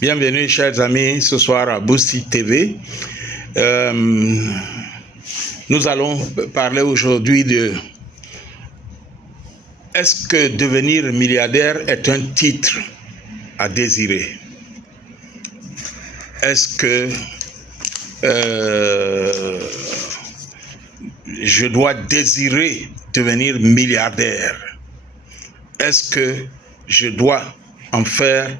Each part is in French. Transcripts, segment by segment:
Bienvenue, chers amis, ce soir à Boosty TV. Nous allons parler aujourd'hui de est-ce que devenir milliardaire est un titre à désirer? Est-ce que je dois désirer devenir milliardaire? Est-ce que je dois en faire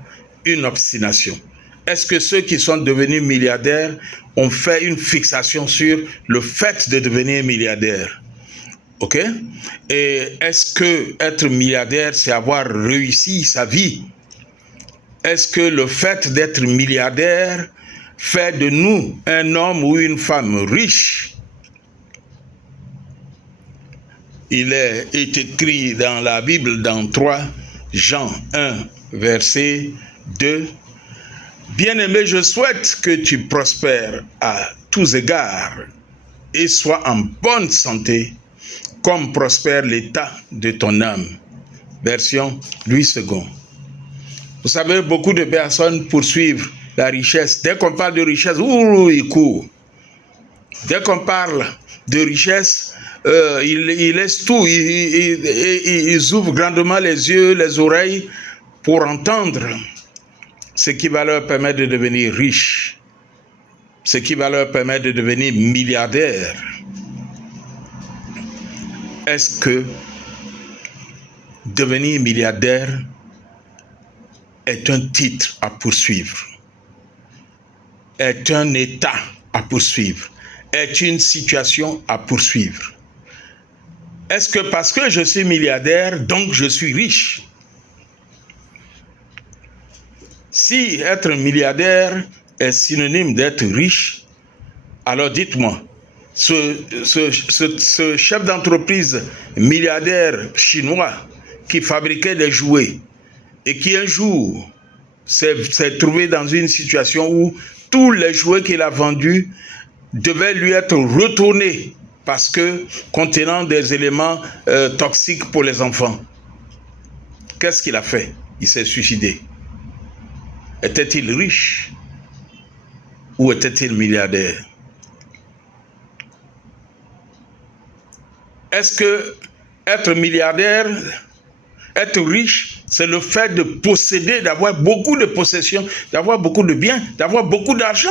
une obstination? Est-ce que ceux qui sont devenus milliardaires ont fait une fixation sur le fait de devenir milliardaire? Ok? Et est-ce que être milliardaire, c'est avoir réussi sa vie? Est-ce que le fait d'être milliardaire fait de nous un homme ou une femme riche? Il est écrit dans la Bible, dans 3 Jean 1, verset 2. Bien-aimé, je souhaite que tu prospères à tous égards et sois en bonne santé, comme prospère l'état de ton âme. Version Louis II. Vous savez, beaucoup de personnes poursuivent la richesse. Dès qu'on parle de richesse, ils courent. Dès qu'on parle de richesse, ils laissent tout. Ils ouvrent grandement les yeux, les oreilles pour entendre ce qui va leur permettre de devenir riches, ce qui va leur permettre de devenir milliardaires. Est-ce que devenir milliardaire est un titre à poursuivre, est un état à poursuivre, est une situation à poursuivre? Est-ce que parce que je suis milliardaire, donc je suis riche? Si être milliardaire est synonyme d'être riche, alors dites-moi, ce chef d'entreprise milliardaire chinois qui fabriquait des jouets et qui un jour s'est trouvé dans une situation où tous les jouets qu'il a vendus devaient lui être retournés parce que contenant des éléments toxiques pour les enfants. Qu'est-ce qu'il a fait? Il s'est suicidé. Était-il riche ou était-il milliardaire? Est-ce que être milliardaire, être riche, c'est le fait de posséder, d'avoir beaucoup de possessions, d'avoir beaucoup de biens, d'avoir beaucoup d'argent?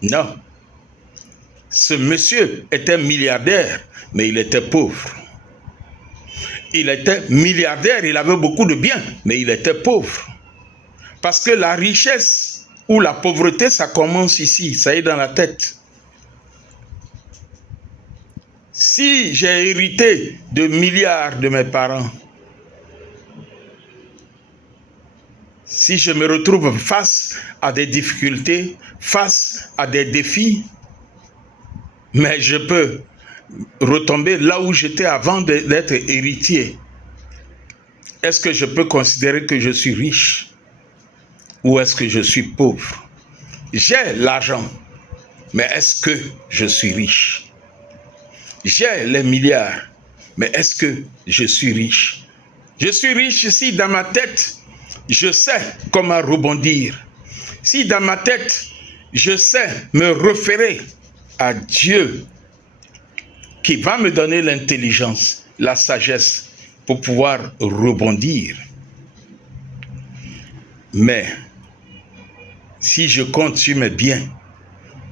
Non. Ce monsieur était milliardaire, mais il était pauvre. Il était milliardaire, il avait beaucoup de biens, mais il était pauvre. Parce que la richesse ou la pauvreté, ça commence ici, ça est dans la tête. Si j'ai hérité de milliards de mes parents, si je me retrouve face à des difficultés, face à des défis, mais je peux retomber là où j'étais avant d'être héritier. Est-ce que je peux considérer que je suis riche ou est-ce que je suis pauvre? J'ai l'argent, mais est-ce que je suis riche? J'ai les milliards, mais est-ce que je suis riche? Je suis riche si dans ma tête, je sais comment rebondir. Si dans ma tête, je sais me référer à Dieu qui va me donner l'intelligence, la sagesse pour pouvoir rebondir. Mais si je compte sur mes biens,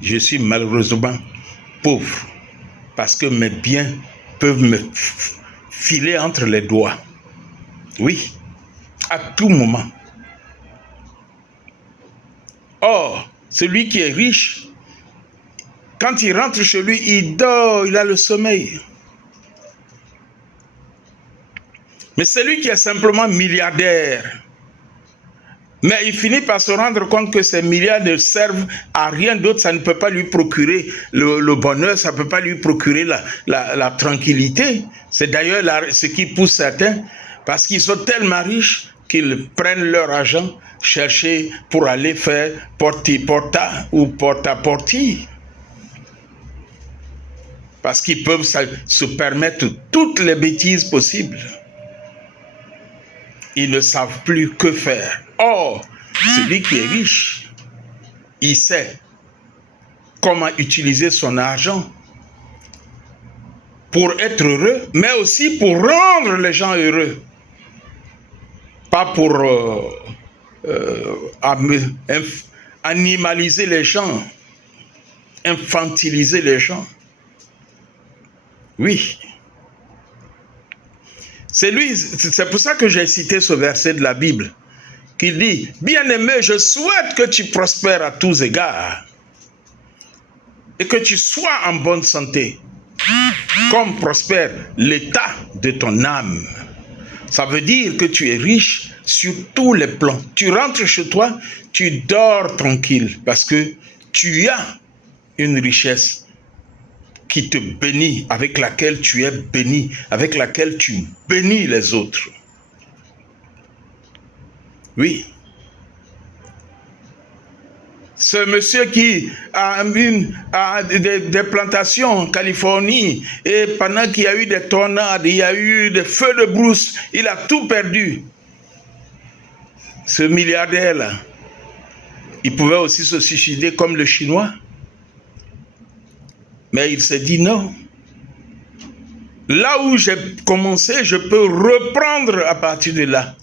je suis malheureusement pauvre parce que mes biens peuvent me filer entre les doigts. Oui, à tout moment. Or, celui qui est riche, quand il rentre chez lui, il dort, il a le sommeil. Mais celui qui est simplement milliardaire, mais il finit par se rendre compte que ces milliards ne servent à rien d'autre, ça ne peut pas lui procurer le bonheur, ça ne peut pas lui procurer la tranquillité. C'est d'ailleurs ce qui pousse certains, parce qu'ils sont tellement riches qu'ils prennent leur argent chercher pour aller faire porti-porta ou porta-porti. Parce qu'ils peuvent se permettre toutes les bêtises possibles. ils ne savent plus que faire. Or, celui qui est riche, il sait comment utiliser son argent pour être heureux, mais aussi pour rendre les gens heureux. Pas pour animaliser les gens, infantiliser les gens. Oui. C'est pour ça que j'ai cité ce verset de la Bible, qui dit, bien-aimé, je souhaite que tu prospères à tous égards et que tu sois en bonne santé, comme prospère l'état de ton âme. Ça veut dire que tu es riche sur tous les plans. Tu rentres chez toi, tu dors tranquille parce que tu as une richesse qui te bénit, avec laquelle tu es béni, avec laquelle tu bénis les autres. Oui. Ce monsieur qui a des plantations en Californie, et pendant qu'il y a eu des tornades, il y a eu des feux de brousse, il a tout perdu. Ce milliardaire-là, il pouvait aussi se suicider comme le Chinois. Mais il s'est dit non. Là où j'ai commencé, je peux reprendre à partir de là.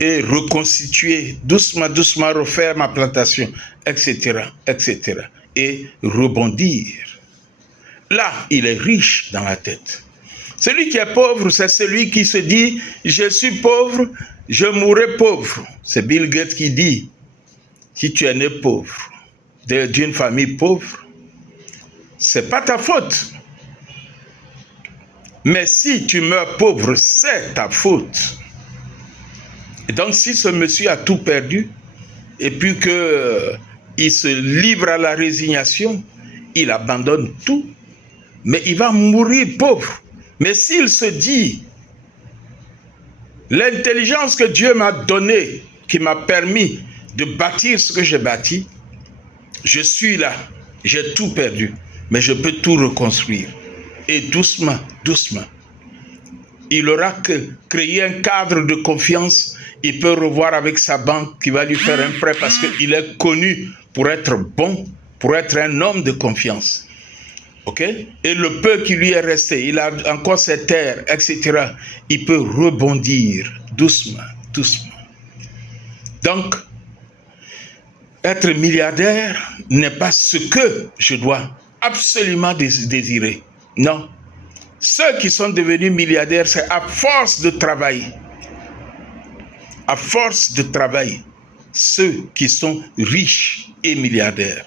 Et reconstituer, doucement, doucement, refaire ma plantation, etc., etc. Et rebondir. Là, il est riche dans la tête. Celui qui est pauvre, c'est celui qui se dit, je suis pauvre, je mourrai pauvre. C'est Bill Gates qui dit, si tu es né pauvre, d'une famille pauvre, c'est pas ta faute. Mais si tu meurs pauvre, c'est ta faute. Et donc, si ce monsieur a tout perdu, et puis qu'il se livre à la résignation, il abandonne tout, mais il va mourir pauvre. Mais s'il se dit, l'intelligence que Dieu m'a donnée, qui m'a permis de bâtir ce que j'ai bâti, je suis là, j'ai tout perdu. Mais je peux tout reconstruire. Et doucement, doucement, il aura que créer un cadre de confiance. Il peut revoir avec sa banque qui va lui faire un prêt parce qu'il est connu pour être bon, pour être un homme de confiance. Ok? Et le peu qui lui est resté, il a encore ses terres, etc. Il peut rebondir doucement, doucement. Donc, être milliardaire n'est pas ce que je dois absolument désirer. Non. Ceux qui sont devenus milliardaires, c'est à force de travail. À force de travail. Ceux qui sont riches et milliardaires.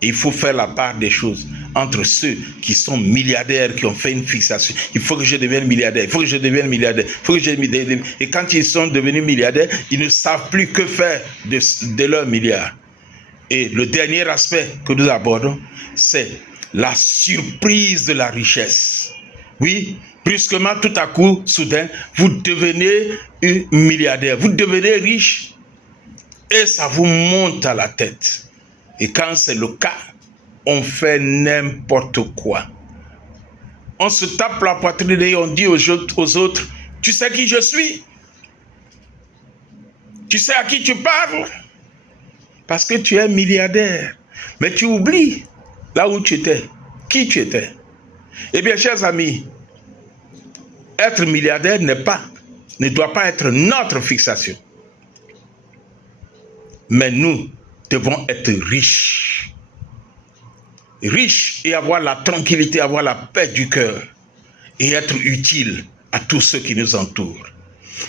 Et il faut faire la part des choses entre ceux qui sont milliardaires, qui ont fait une fixation. Il faut que je devienne milliardaire, il faut que je devienne milliardaire, il faut que je devienne milliardaire. Et quand ils sont devenus milliardaires, ils ne savent plus que faire de leurs milliards. Et le dernier aspect que nous abordons, c'est la surprise de la richesse. Oui, brusquement, tout à coup, soudain, vous devenez un milliardaire, vous devenez riche et ça vous monte à la tête. Et quand c'est le cas, on fait n'importe quoi. On se tape la poitrine et on dit aux autres, tu sais qui je suis? Tu sais à qui tu parles? Parce que tu es milliardaire. Mais tu oublies là où tu étais, qui tu étais. Eh bien, chers amis, être milliardaire ne doit pas être notre fixation. Mais nous devons être riches. Riches et avoir la tranquillité, avoir la paix du cœur et être utile à tous ceux qui nous entourent.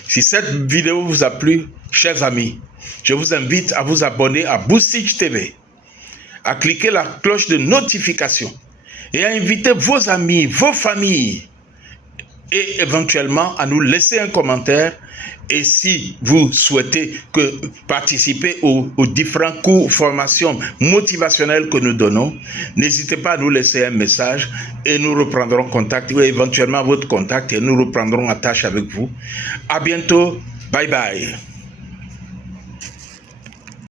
Si cette vidéo vous a plu, chers amis, je vous invite à vous abonner à Boostich TV, à cliquer la cloche de notification et à inviter vos amis, vos familles et éventuellement à nous laisser un commentaire. Et si vous souhaitez participer aux différents cours, formations motivationnelles que nous donnons, n'hésitez pas à nous laisser un message et nous reprendrons contact, ou éventuellement votre contact, et nous reprendrons attache avec vous. À bientôt. Bye bye.